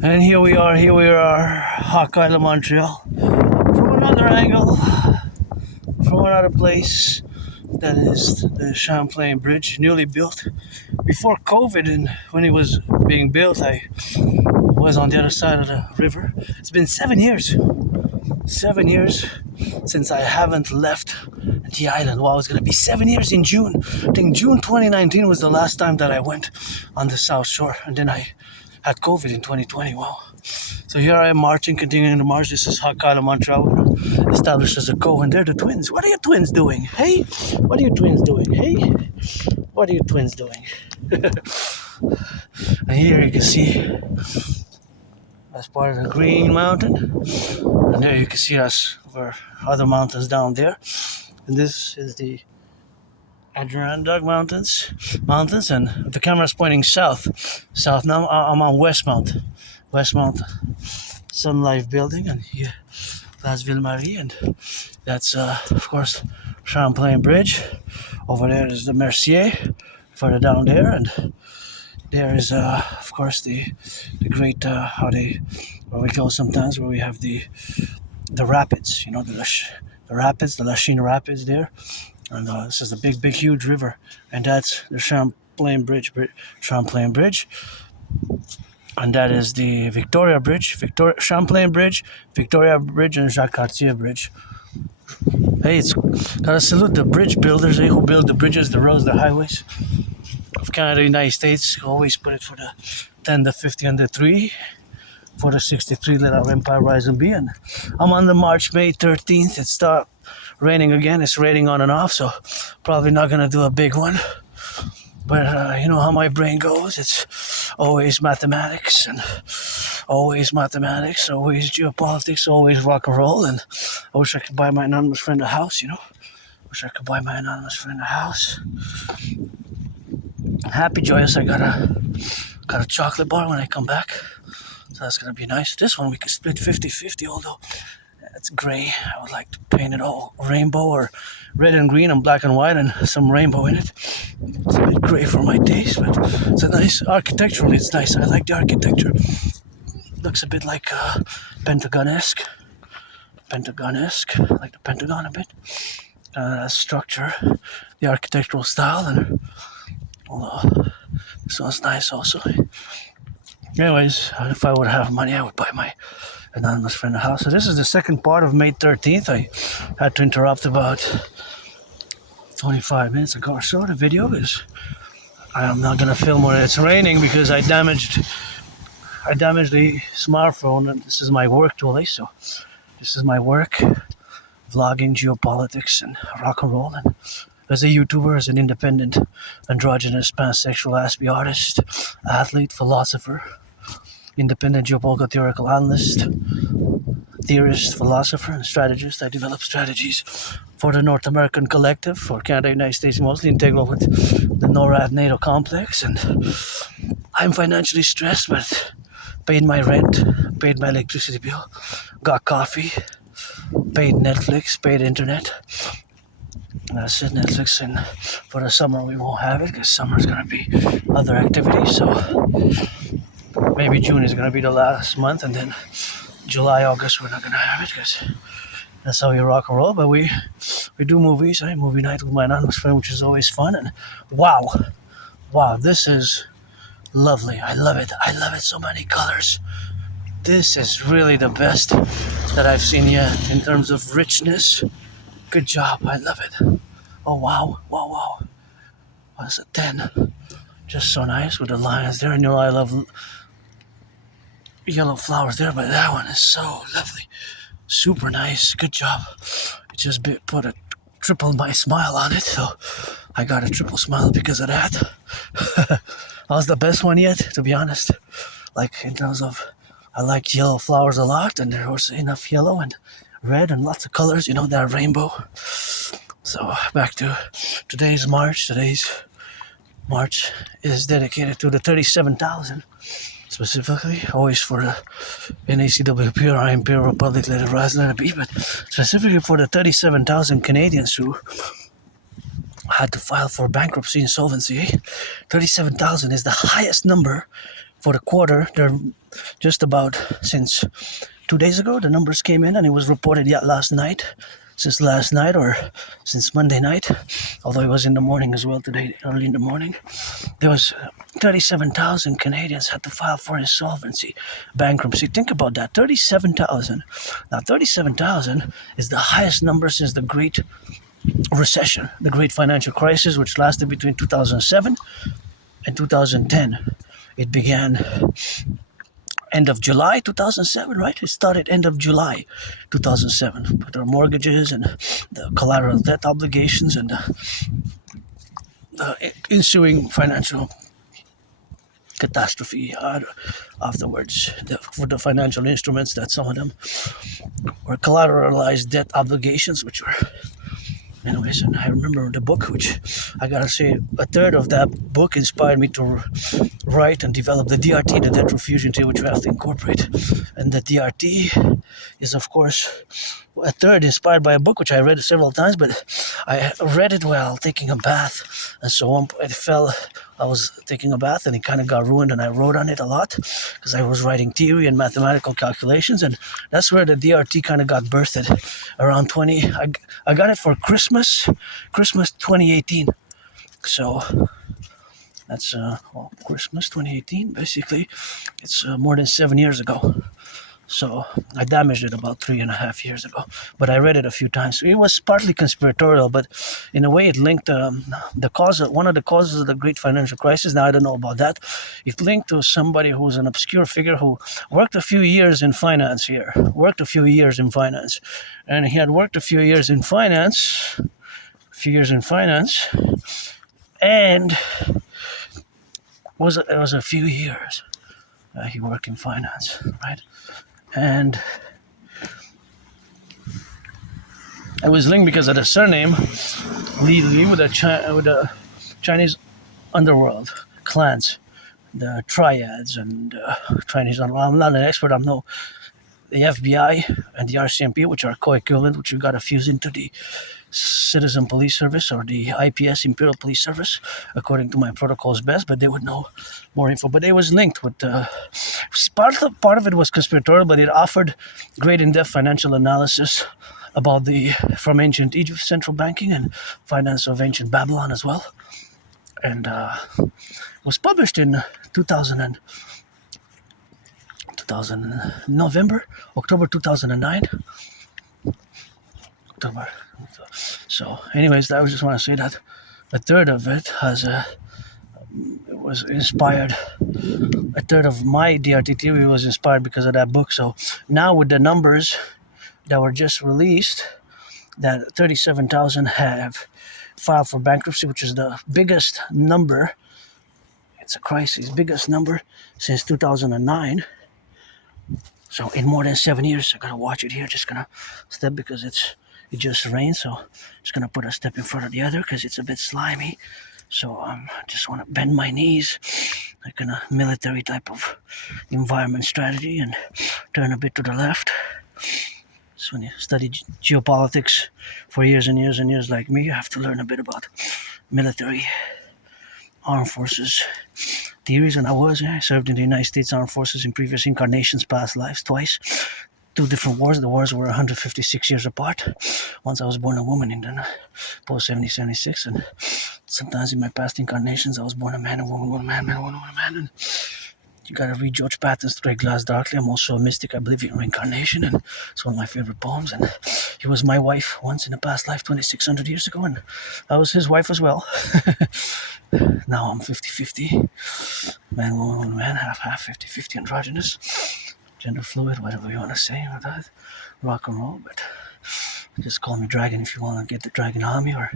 And here we are, Hawk Island, Montreal, from another angle, from another place. That is the Champlain Bridge, newly built. Before COVID, and when it was being built, I was on the other side of the river. It's been 7 years. 7 years since I haven't left the island. Wow, it's going to be 7 years in June. I think June 2019 was the last time that I went on the South Shore. And then I had COVID in 2020. Wow. So here I am marching, continuing to march. This is Hawk Island, Montreal, established as a cove. And they're the twins. What are you twins doing? Hey? What are you twins doing? Hey? What are you twins doing? And here you can see that's part of the Green Mountain. And there you can see us over other mountains down there. And this is the Adirondack Mountains. And the camera's pointing south. Now I'm on Westmount, Sun Life Building, and here that's Ville-Marie, and that's of course Champlain Bridge. Over there is the Mercier, further down there, and there is of course the great where we go sometimes, where we have the rapids, you know, the rapids, the Lachine Rapids there. And this is a big, huge river, and that's the Champlain Bridge, and that is the Victoria Bridge, Champlain Bridge, Victoria Bridge, and Jacques Cartier Bridge. Hey, it's gotta salute the bridge builders, who build the bridges, the roads, the highways of Canada, United States. Always put it for the 10, the 50, and the 3. For the 63, let our empire rise and be. And I'm on the March, May 13th. It stopped raining again. It's raining on and off, so probably not gonna do a big one. But you know how my brain goes. It's always mathematics, always geopolitics, always rock and roll. And I wish I could buy my anonymous friend a house, you know. Happy, joyous. I got a chocolate bar when I come back. So that's going to be nice. This one we could split 50-50, although it's gray. I would like to paint it all rainbow, or red and green and black and white and some rainbow in it. It's a bit gray for my taste, but it's a nice, architecturally it's nice. I like the architecture. Looks a bit like Pentagon-esque, like the Pentagon a bit. Structure, the architectural style, and although this one's nice also. Anyways, if I would have money, I would buy my anonymous friend a house. So this is the second part of May 13th. I had to interrupt about 25 minutes ago or so the video, because I'm not gonna film when it's raining, because I damaged the smartphone, and this is my work tool. So this is my work, vlogging, geopolitics, and rock and roll. And as a YouTuber, as an independent, androgynous, pansexual, Aspiesque artist, athlete, philosopher, independent geopolitical theoretical analyst, theorist, philosopher, and strategist. I develop strategies for the North American Collectif, for Canada, United States, mostly integral with the NORAD NATO complex. And I'm financially stressed, but paid my rent, paid my electricity bill, got coffee, paid Netflix, paid internet. That's it, Netflix. And for the summer we won't have it, because summer's gonna be other activities. So maybe June is gonna be the last month, and then July, August we're not gonna have it, because that's how you rock and roll. But we do movies. Movie night with my anonymous friend, which is always fun. And wow, this is lovely. I love it. So many colors. This is really the best that I've seen yet in terms of richness. Good job. I love it. Oh, wow. That's a 10. Just so nice with the lines there. I know I love yellow flowers there, but that one is so lovely. Super nice. Good job. It just put a triple my smile on it, so I got a triple smile because of that. That was the best one yet, to be honest. Like, in terms of, I like yellow flowers a lot, and there was enough yellow and red and lots of colors, you know, that rainbow. So back to today's march. Today's march is dedicated to the 37,000, specifically, always for the NACWP, or Imperial Public, let it rise, let it be, but specifically for the 37,000 Canadians who had to file for bankruptcy, insolvency. 37,000 is the highest number for the quarter, they're just about since 2 days ago. The numbers came in, and it was reported yet last night. Since last night or since Monday night, although it was in the morning as well today, early in the morning, there was 37,000 Canadians had to file for insolvency, bankruptcy. Think about that, 37,000. Now, 37,000 is the highest number since the Great Recession, the Great Financial Crisis, which lasted between 2007 and 2010. It began end of July 2007, right? It started end of July 2007 with our mortgages and the collateral debt obligations and the ensuing financial catastrophe afterwards for the financial instruments that some of them were collateralized debt obligations, which were anyways. And I remember the book, which I gotta say, a third of that book inspired me to write and develop the DRT, the debt refusion theory, which we have to incorporate. And the DRT is, of course, a third inspired by a book which I read several times, but I read it while taking a bath, and so I was taking a bath and it kind of got ruined, and I wrote on it a lot because I was writing theory and mathematical calculations, and that's where the DRT kind of got birthed around I got it for Christmas 2018. So that's Christmas 2018, basically. It's more than 7 years ago. So I damaged it about 3.5 years ago, but I read it a few times. It was partly conspiratorial, but in a way it linked one of the causes of the Great Financial Crisis. Now I don't know about that. It linked to somebody who's an obscure figure who worked a few years in finance here. And he had worked a few years in finance, and it was a few years he worked in finance, right? And it was linked because of the surname Li with the Chinese underworld clans, the triads and Chinese underworld. I'm not an expert. I'm no the FBI and the RCMP, which are co-equivalent, which you got to fuse into the Citizen Police Service or the IPS Imperial Police Service, according to my protocols best, but they would know more info. But it was linked with part of it was conspiratorial, but it offered great in-depth financial analysis about from ancient Egypt central banking and finance of ancient Babylon as well. And was published in October 2009. So anyways, I just want to say that a third of it was inspired. A third of my DRT theory was inspired because of that book. So now with the numbers that were just released, that 37,000 have filed for bankruptcy, which is the biggest number. It's a crisis, biggest number since 2009. So in more than 7 years, I gotta watch it here. Just gonna step because it just rained, so just gonna put a step in front of the other because it's a bit slimy. So just want to bend my knees like in a military type of environment strategy and turn a bit to the left. So when you study geopolitics for years and years and years like me, you have to learn a bit about military armed forces theories. And I served in the United States Armed Forces in previous incarnations, past lives, twice. 2 different wars. The wars were 156 years apart. Once I was born a woman in the post 76, and sometimes in my past incarnations I was born a man, a woman, man, woman, man. And you gotta read George Patton's Straight Glass Darkly. I'm also a mystic. I believe in reincarnation, and it's one of my favorite poems. And he was my wife once in a past life 2,600 years ago, and I was his wife as well. Now I'm 50-50. Man, woman, man, half, 50-50 androgynous. Gender fluid, whatever you want to say about that. Rock and roll, but just call me Dragon if you want to get the Dragon Army, or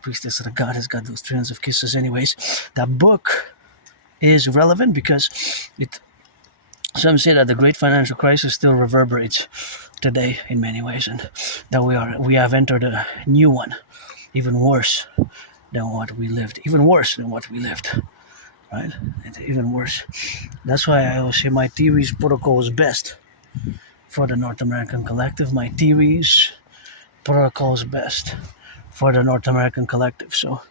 Priestess of the Goddess got those trillions of kisses. Anyways, that book is relevant because some say that the Great Financial Crisis still reverberates today in many ways, and that we have entered a new one, even worse than what we lived. Right? It's even worse. That's why I always say my theories protocol is best for the North American Collective. My theories protocol is best for the North American Collectif. So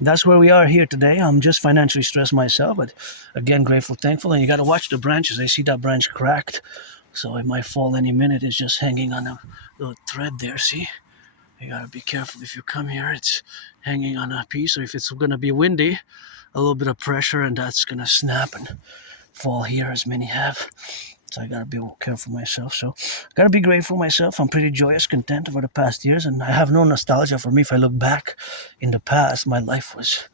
that's where we are here today. I'm just financially stressed myself, but again, grateful, thankful. And you got to watch the branches. I see that branch cracked, so it might fall any minute. It's just hanging on a little thread there. See, you got to be careful if you come here. It's hanging on a piece, or if it's going to be windy, a little bit of pressure, and that's going to snap and fall here, as many have. So I gotta be careful myself. So I gotta be grateful myself. I'm pretty joyous, content over the past years, and I have no nostalgia for me. If I look back in the past, my life was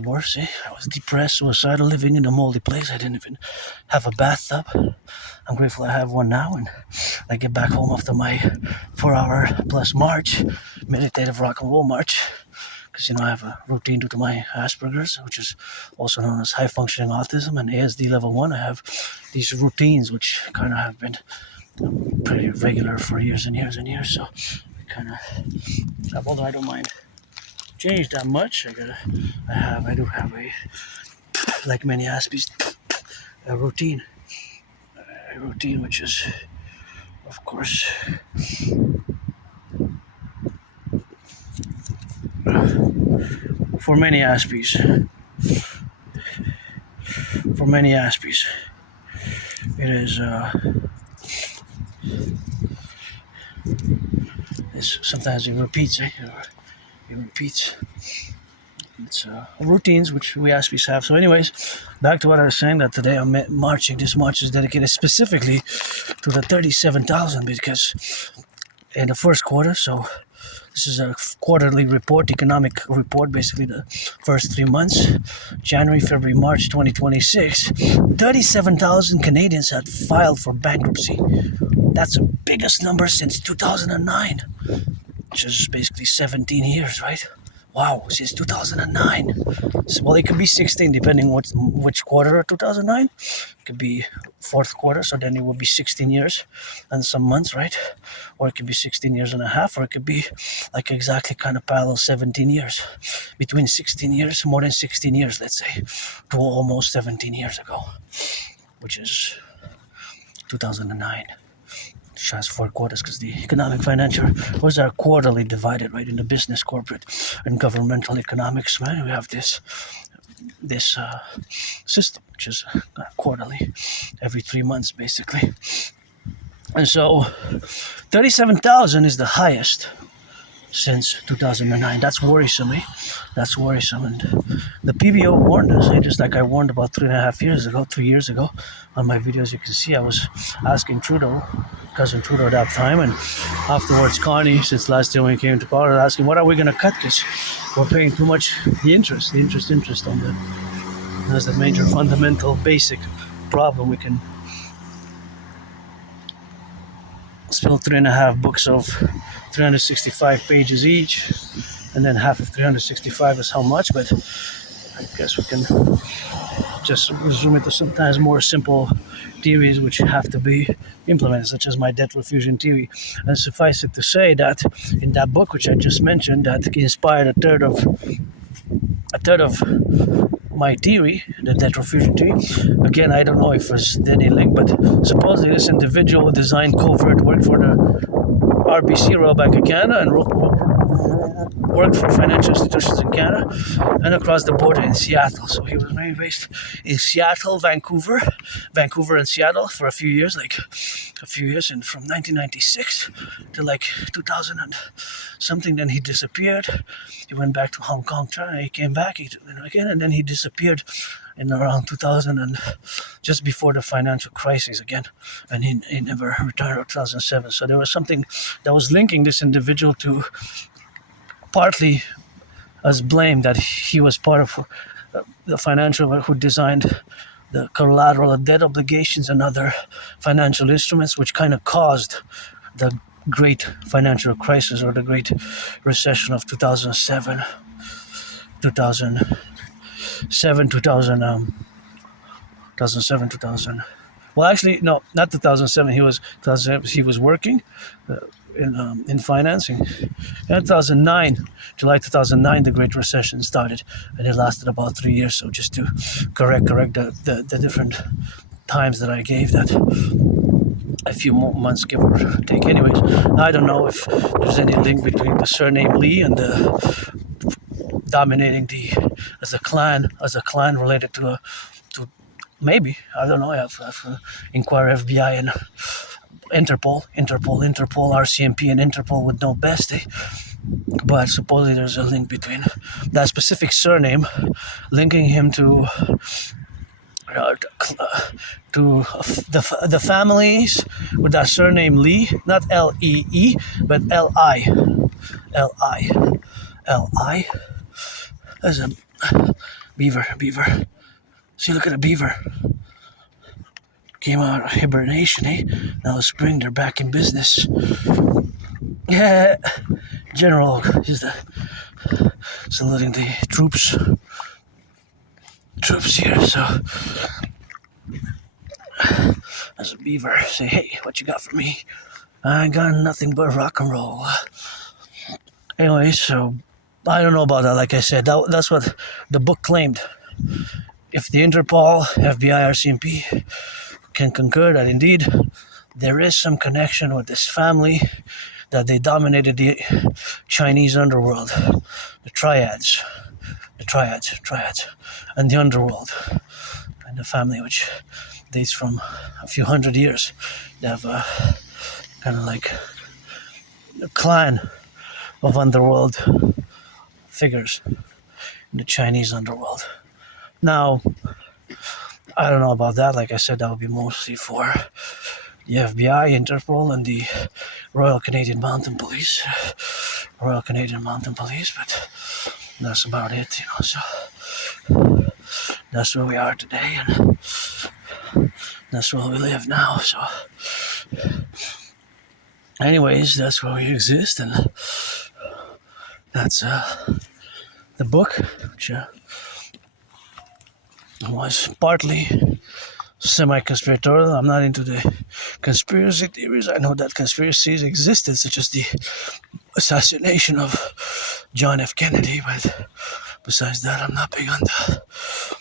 worse. I was depressed, suicidal, living in a moldy place. I didn't even have a bathtub. I'm grateful I have one now, and I get back home after my 4-hour plus march, meditative rock and roll march. Because I have a routine due to my Asperger's, which is also known as high functioning autism, and ASD level 1. I have these routines which kind of have been pretty regular for years and years and years. So although I don't mind change that much, I do have a, like many Aspiesque, a routine which is, of course, for many Aspiesque, it is sometimes it repeats. It repeats. It's routines which we Aspiesque have. So, anyways, back to what I was saying. That today I'm marching. This march is dedicated specifically to the 37,000 because in the first quarter. So this is a quarterly report, economic report, basically the first 3 months, January, February, March 2026. 37,000 Canadians had filed for bankruptcy. That's the biggest number since 2009, which is basically 17 years, right? Wow, since 2009. Well, it could be 16 depending which quarter of 2009. It could be fourth quarter, so then it would be 16 years and some months, right? Or it could be 16 years and a half, or it could be like exactly kind of parallel 17 years. Between 16 years, more than 16 years, let's say, to almost 17 years ago, which is 2009. Which has 4 quarters because the economic financial was are quarterly divided, right? In the business, corporate, and governmental economics, right? We have this system, which is quarterly, every 3 months, basically. And so 37,000 is the highest since 2009. That's worrisome, eh? That's worrisome. And the PBO warned us, just like I warned about 3 years ago on my videos. You can see I was asking cousin Trudeau at that time, and afterwards Connie, since last year when he came to power, asking what are we going to cut because we're paying too much interest on the, that's the major fundamental basic problem. We can spill 3.5 books of 365 pages each, and then half of 365 is how much, but I guess we can just resume it to sometimes more simple theories which have to be implemented, such as my debt refusion theory. And suffice it to say that in that book which I just mentioned, that inspired a third of my theory, the debt refusion theory. Again, I don't know if there's any link, but supposedly this individual designed covert work for the RBC, Royal Bank of Canada, and worked for financial institutions in Canada and across the border in Seattle. So he was maybe based in Seattle, Vancouver and Seattle for a few years, and from 1996 to like 2000 and something. Then he disappeared. He went back to Hong Kong, China. He came back again, and then he disappeared in around 2000 and just before the financial crisis again, and he never returned in 2007. So there was something that was linking this individual to, partly as blame that he was part of the financial who designed the collateral debt obligations and other financial instruments, which kind of caused the great financial crisis or the great recession of 2007. Well, actually, no, not 2007. He was working in financing. In 2009, July 2009, the Great Recession started, and it lasted about 3 years. So just to correct the different times that I gave that. a few more months, give or take. Anyways, I don't know if there's any link between the surname Lee and the dominating the as a clan related to maybe, I don't know. I have to inquire FBI and Interpol, RCMP, and Interpol would know best. But supposedly there's a link between that specific surname, linking him to the families with that surname Lee, not Lee, but Li. There's a beaver. See, look at a beaver. Came out of hibernation, eh? Now it's spring, they're back in business. Yeah, General, just saluting the troops here. So as a beaver, say, hey, what you got for me? I got nothing but rock and roll. Anyway, so I don't know about that. Like I said, that's what the book claimed. If the Interpol, FBI, RCMP can concur that indeed there is some connection with this family, that they dominated the Chinese underworld, the triads, and the underworld, and the family which dates from a few hundred years. They have a kind of like a clan of underworld figures in the Chinese underworld. Now, I don't know about that. Like I said, that would be mostly for the FBI, Interpol, and the Royal Canadian Mounted Police, but that's about it, so that's where we are today, and that's where we live now, so anyways, that's where we exist, and that's the book, which was partly semi-conspiratorial. I'm not into the conspiracy theories. I know that conspiracies existed, such as the assassination of John F. Kennedy, but besides that, I'm not big on the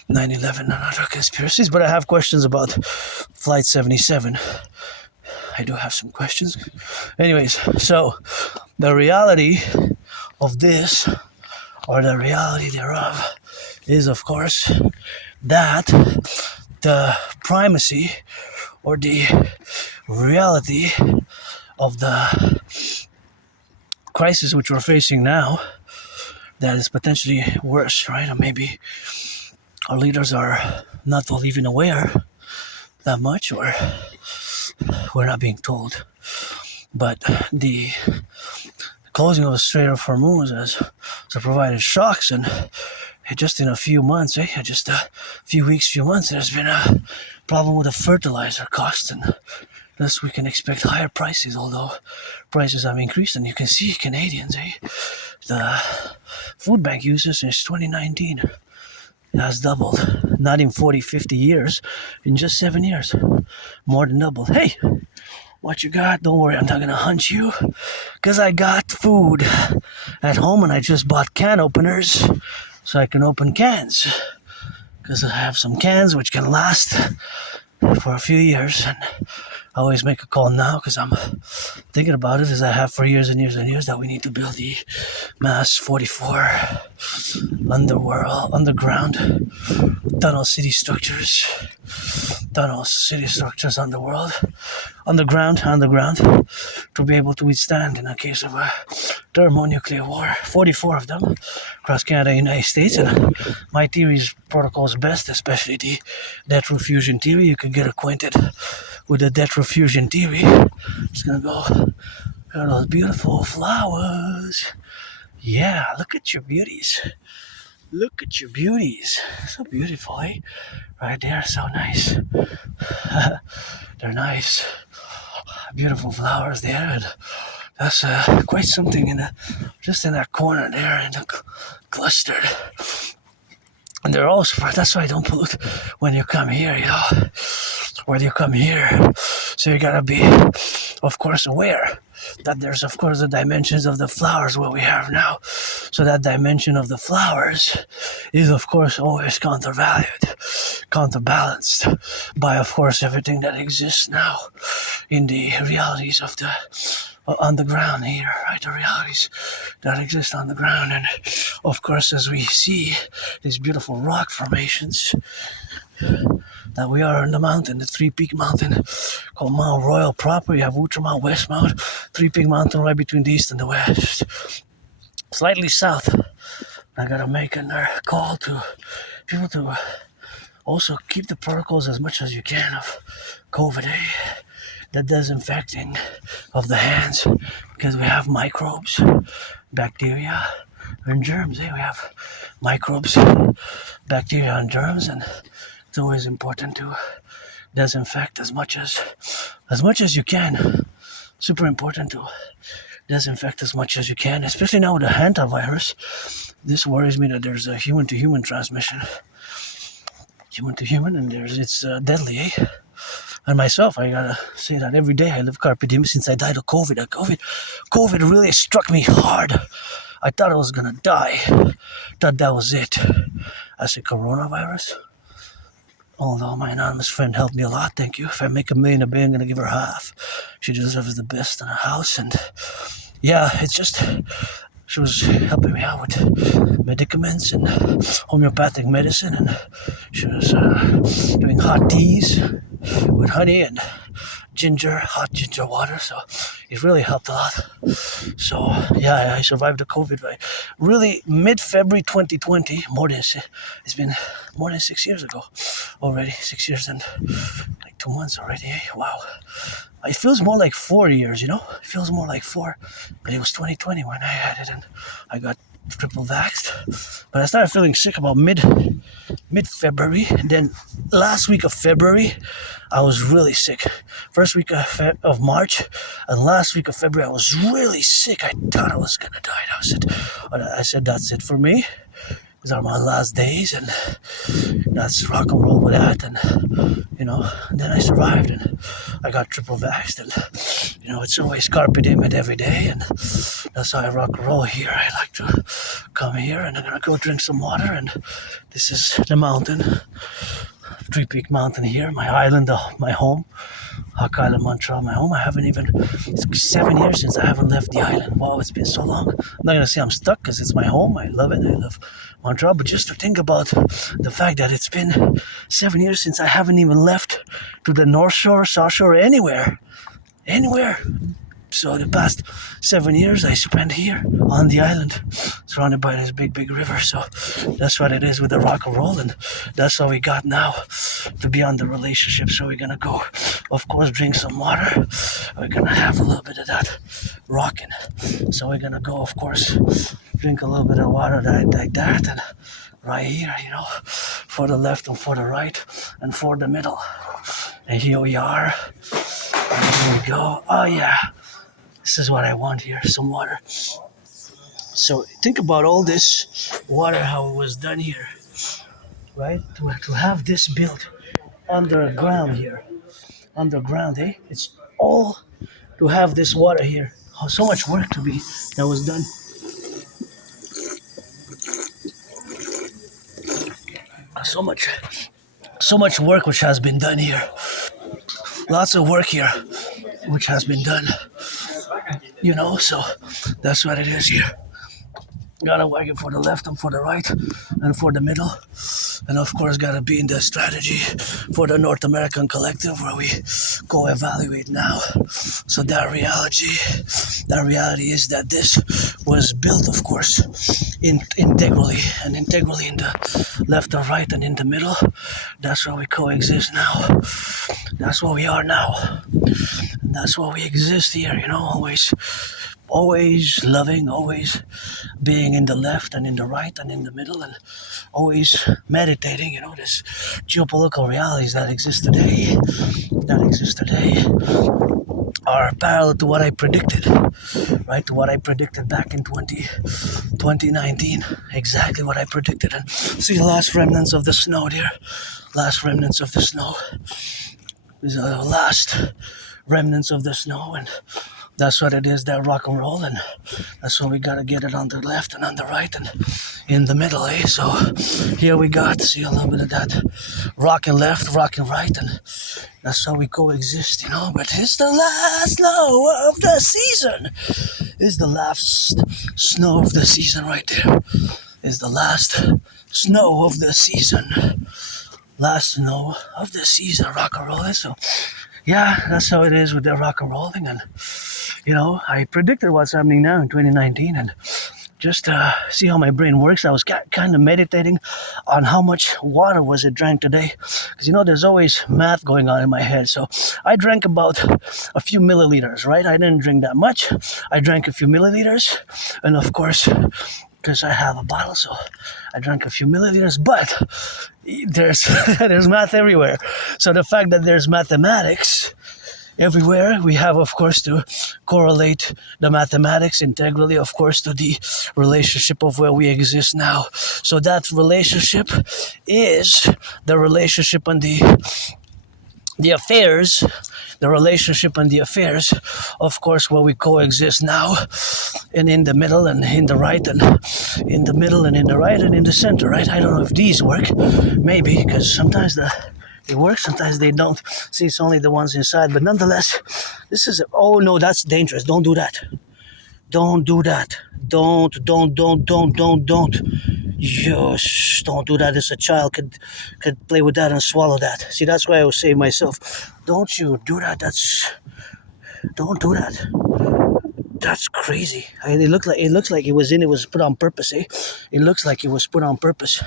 9/11 and other conspiracies. But I have questions about Flight 77. I do have some questions. Anyways, so the reality of this, or the reality thereof, is of course that the primacy or the reality of the crisis which we're facing now, that is potentially worse, right? Or maybe our leaders are not all even aware that much, or we're not being told. But the closing of the Strait of Hormuz has provided shocks, and just in a few months, just a few weeks, few months, there's been a problem with the fertilizer costs, and thus we can expect higher prices, although prices have increased. And you can see Canadians, the food bank usage since 2019 has doubled, not in 40, 50 years, in just 7 years, more than doubled. Hey, what you got? Don't worry, I'm not gonna hunt you, because I got food at home, and I just bought can openers so I can open cans, because I have some cans which can last for a few years. And I always make a call now, because I'm thinking about it, as I have for years and years and years, that we need to build the Mass 44 underground tunnel city structures underground, to be able to withstand in a case of a thermonuclear war. 44 of them across Canada and the United States. And my theory's protocol is best, especially the death row fusion theory. You can get acquainted with the death row fusion theory. Just gonna go, look at those beautiful flowers. Yeah, look at your beauties. So beautiful, eh? Right there, so nice. They're nice. Beautiful flowers there, and that's quite something just in that corner there, and clustered. And they're also, that's why I don't pollute when you come here, So you gotta be, of course, aware that there's, of course, the dimensions of the flowers what we have now. So that dimension of the flowers is, of course, always countervalued. counterbalanced by, of course, everything that exists now in the realities of the on the ground here, right? The realities that exist on the ground, and of course, as we see these beautiful rock formations that we are in the mountain, the three-peak mountain called Mount Royal proper. You have Outremont, Westmount, three-peak mountain right between the east and the west. Slightly south, I gotta make a call to people to also keep the protocols as much as you can of COVID, the disinfecting of the hands, because we have microbes, bacteria, and germs. We have microbes, bacteria, and germs, and it's always important to disinfect as much as you can. Super important to disinfect as much as you can, especially now with the hantavirus. This worries me that there's a human-to-human transmission, human to human, and it's deadly. And myself, I gotta say that every day I live carpe diem since I died of COVID. COVID really struck me hard. I thought I was gonna die. Thought that was it. I said coronavirus. Although my anonymous friend helped me a lot, thank you. If I make $1 million a day, I'm gonna give her half. She deserves the best in a house, and yeah, it's just she was helping me out with medicaments and homeopathic medicine, and she was doing hot teas with honey and hot ginger water, so it really helped a lot. So yeah, I survived the COVID by really mid-February 2020. It's been more than 6 years ago already. 6 years and like 2 months already. Wow. It feels more like 4 years, It feels more like 4, but it was 2020 when I had it, and I got triple vaxxed. But I started feeling sick about mid-February, and then last week of February, I was really sick. First week of March, and last week of February, I was really sick. I thought I was gonna die. I said, that's it for me. These are my last days, and that's rock and roll with that. And and then I survived, and I got triple vaxxed, and it's always carpe diem every day, and that's how I rock and roll here. I like to come here, and I'm gonna go drink some water, and this is the mountain, three-peak mountain here, my island, my home, Hawk Island, Montreal, my home. It's 7 years since I haven't left the island. Wow, it's been so long. I'm not gonna say I'm stuck, because it's my home. I love it. I love Montreal, but just to think about the fact that it's been 7 years since I haven't even left to the North Shore, South Shore, anywhere. So the past 7 years I spent here on the island, surrounded by this big river. So that's what it is with the rock and roll, and that's how we got now to be on the relationship. So we're gonna go, of course, drink some water. We're gonna have a little bit of that rocking. So we're gonna go, of course, drink a little bit of water like that, and right here, for the left and for the right and for the middle. And here we are. And here we go. Oh yeah. This is what I want here, some water. So think about all this water, how it was done here, right? To have this built underground here. Underground, It's all to have this water here. Oh, so much work that was done. So much work which has been done here. Lots of work here which has been done. So that's what it is here. Gotta work it for the left and for the right and for the middle. And of course gotta be in the strategy for the North American Collective, where we go evaluate now. So that reality is that this was built, of course, integrally in the left and right and in the middle. That's where we coexist now. That's where we are now. And that's where we exist here, always loving, always being in the left and in the right and in the middle, and always meditating, this geopolitical realities that exist today are parallel to what I predicted, right? To what I predicted back in 2019, exactly what I predicted. And see the last remnants of the snow there, These are the last remnants of the snow, and That's what it is, that rock and roll, and that's when we gotta get it on the left and on the right and in the middle, eh? So here we got, see a little bit of that rock and left, rock and right, and that's how we coexist, you know. But it's the last snow of the season. It's the last snow of the season right there. It's the last snow of the season. Last snow of the season, rock and roll. So yeah, that's how it is with the rock and rolling. And you know, I predicted what's happening now in 2019, and just see how my brain works. I was kind of meditating on how much water was it drank today, because you know there's always math going on in my head. So I drank about a few milliliters, right? I didn't drink that much. I drank a few milliliters, and of course, because I have a bottle, so I drank a few milliliters. But there's there's math everywhere. So the fact that there's mathematics everywhere, we have, of course, to correlate the mathematics integrally, of course, to the relationship of where we exist now. So that relationship is the relationship and the affairs, the relationship and the affairs, of course, where we coexist now, and in the middle and in the right, and in the middle and in the right and in the center, right? I don't know if these work, maybe, because sometimes they work, sometimes they don't. See, it's only the ones inside, but nonetheless, this is, oh no, that's dangerous. Don't do that. Don't do that. Don't. Yes, don't do that. As a child could play with that and swallow that. See, that's why I was saying myself, don't you do that. Don't do that. That's crazy. It looks like it was put on purpose, eh? It looks like it was put on purpose.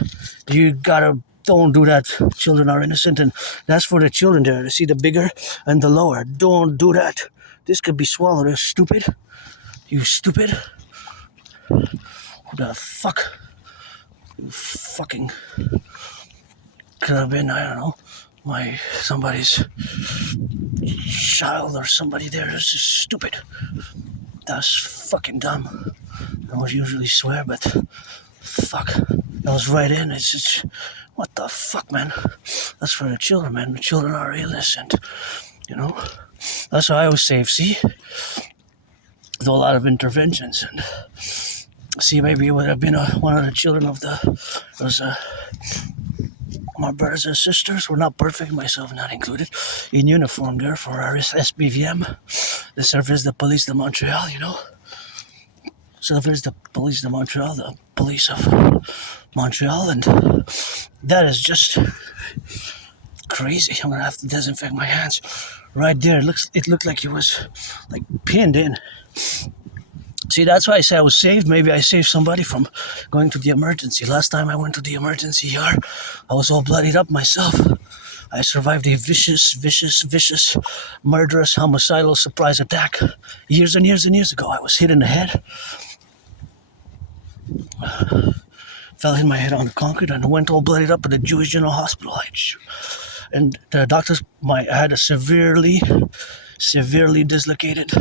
You gotta, don't do that. Children are innocent, and that's for the children there to see the bigger and the lower. Don't do that. This could be swallowed. You stupid. You stupid. Who the fuck? You fucking could have been, I don't know, somebody's child or somebody there. This is stupid. That's fucking dumb. I don't usually swear, but fuck. That was right in. It's just, what the fuck, man? That's for the children, man. The children are innocent, you know? That's why I was safe, see? With a lot of interventions. And see, maybe it would have been one of the children of my brothers and sisters were not perfect, myself not included, in uniform there for our SBVM, the Service de Police de Montreal, you know? Service de Police de Montreal, the police of Montreal, and that is just crazy. I'm gonna have to disinfect my hands. Right there, it looked like it was like pinned in. See, that's why I say I was saved. Maybe I saved somebody from going to the emergency. Last time I went to the emergency ER, I was all bloodied up myself. I survived a vicious, murderous, homicidal surprise attack years and years and years ago. I was hit in the head. Fell in my head on the concrete and went all bloodied up at the Jewish General Hospital. And the doctors, I had a severely dislocated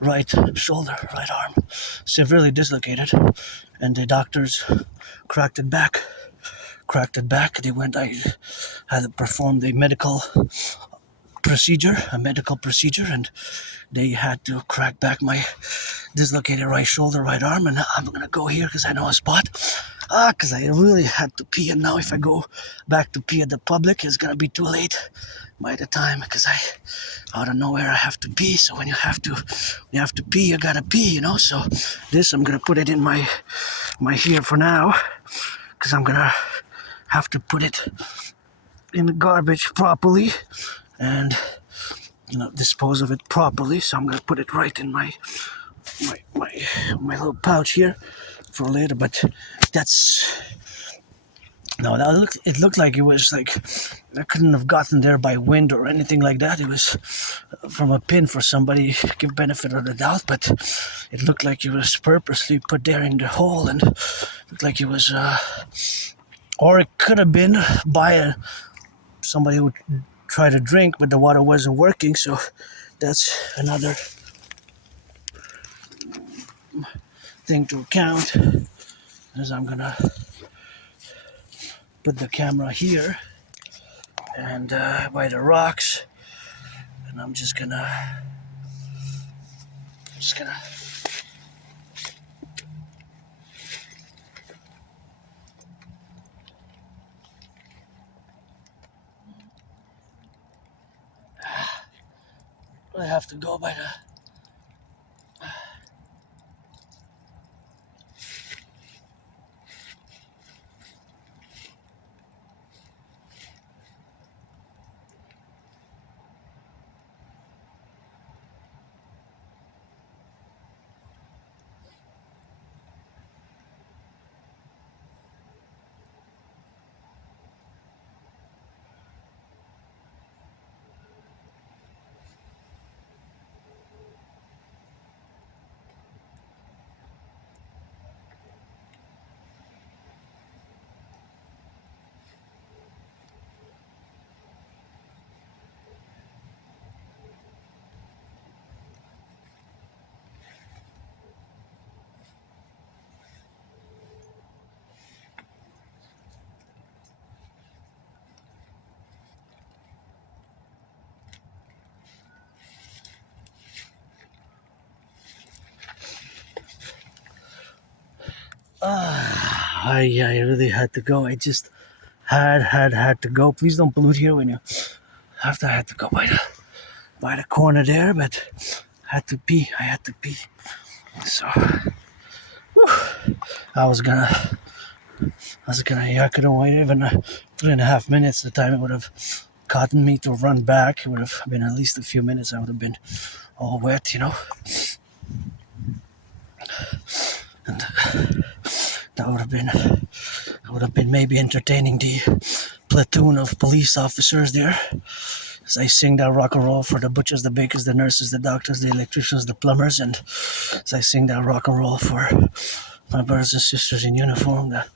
right shoulder, right arm, severely dislocated, and the doctors cracked it back. I had to perform a medical procedure, and they had to crack back my dislocated right shoulder, right arm, and I'm gonna go here because I know a spot. Because I really had to pee, and now if I go back to pee at the Publik, it's gonna be too late by the time, because out of nowhere I have to pee. So when you have to pee, you gotta pee, you know. So this, I'm gonna put it in my here for now, because I'm gonna have to put it in the garbage properly and, you know, dispose of it properly. So I'm gonna put it right in my little pouch here for later. But it looked like it was like I couldn't have gotten there by wind or anything like that. It was from a pin for somebody, give benefit of the doubt, but it looked like it was purposely put there in the hole, and looked like it was or it could have been by somebody who tried to drink, but the water wasn't working. So that's another thing to account, as I'm gonna put the camera here and by the rocks, and I'm just gonna just gonna. I have to go by the. I really had to go. I just had to go. Please don't pollute here when you after I had to go by the corner there, but I had to pee. So I was gonna I couldn't wait even 3.5 minutes. The time it would have gotten me to run back, it would have been at least a few minutes. I would have been all wet, and that would have been maybe entertaining the platoon of police officers there as I sing that rock and roll for the butchers, the bakers, the nurses, the doctors, the electricians, the plumbers, and as I sing that rock and roll for my brothers and sisters in uniform, the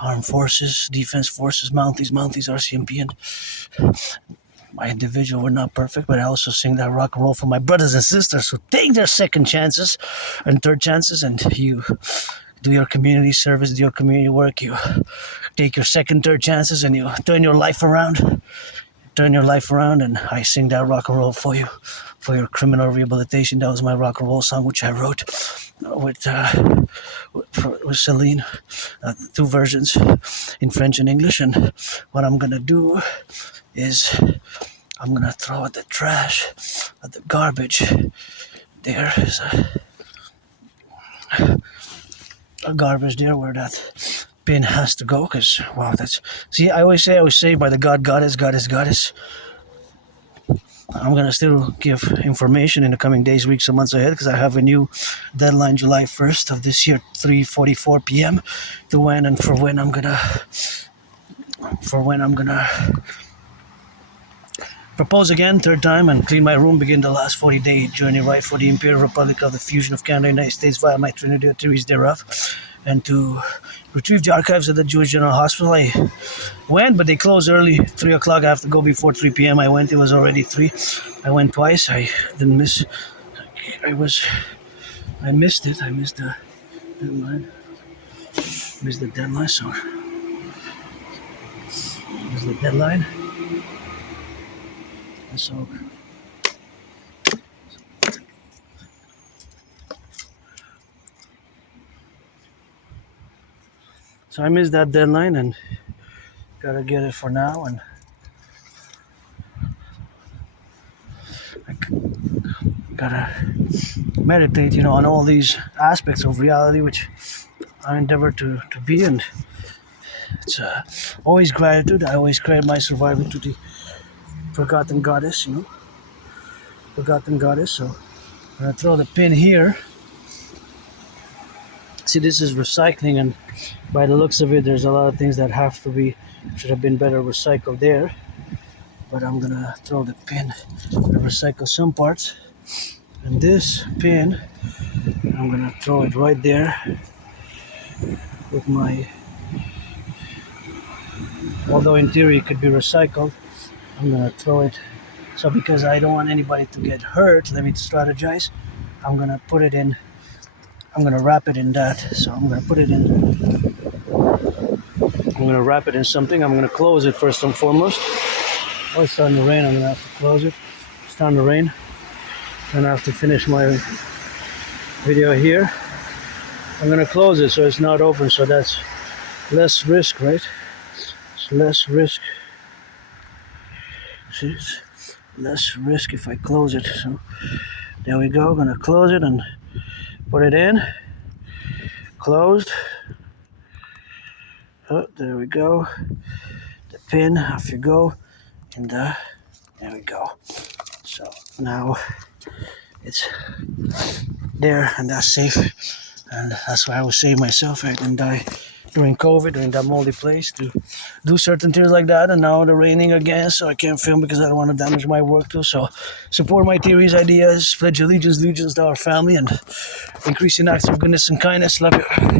armed forces, defense forces, Mounties, RCMP, and my individual were not perfect, but I also sing that rock and roll for my brothers and sisters who take their second chances and third chances, and you do your community service, do your community work, you take your second, third chances, and you turn your life around, and I sing that rock and roll for you, for your criminal rehabilitation. That was my rock and roll song, which I wrote with Celine, 2 versions in French and English, and what I'm gonna do is I'm gonna throw at the trash, at the garbage. There is a garbage there where that bin has to go, because wow, that's, see, I always say by the goddess. I'm gonna still give information in the coming days, weeks, and months ahead, because I have a new deadline, July 1st of this year, 3:44 p.m. to when and for when I'm gonna propose again, third time, and clean my room, begin the last 40-day journey right for the Imperial Republic of the fusion of Canada and United States via my Trinity theories thereof, and to retrieve the archives of the Jewish General Hospital. I went, but they closed early, 3 o'clock. I have to go before 3 p.m. I went, it was already 3. I went twice. I didn't miss, I missed it. I missed the deadline. So the deadline. So I missed that deadline and gotta get it for now, and I gotta meditate, on all these aspects of reality which I endeavor to be, and it's always gratitude. I always credit my survival to the forgotten goddess, So I'm gonna throw the pin here. See, this is recycling, and by the looks of it, there's a lot of things that should have been better recycled there. But I'm gonna throw the pin, recycle some parts, and this pin, I'm gonna throw it right there with my. Although in theory it could be recycled, I'm gonna throw it. So because I don't want anybody to get hurt, let me strategize. I'm gonna put it in. I'm gonna wrap it in that. So I'm gonna put it in. I'm gonna wrap it in something. I'm gonna close it first and foremost. Oh, it's starting to rain. I'm gonna have to close it. It's starting to rain. Then I have to finish my video here. I'm gonna close it so it's not open, so that's less risk, right? It's less risk. See, it's less risk if I close it. So there we go. Gonna close it and put it in. Closed. Oh, there we go. The pin, off you go. And there we go. So now it's there and that's safe. And that's why I will save myself. I didn't die during COVID, during that moldy place, to do certain things like that. And now it's raining again, so I can't film because I don't want to damage my work too. So support my theories, ideas, pledge allegiance to our family, and increasing acts of goodness and kindness. Love you.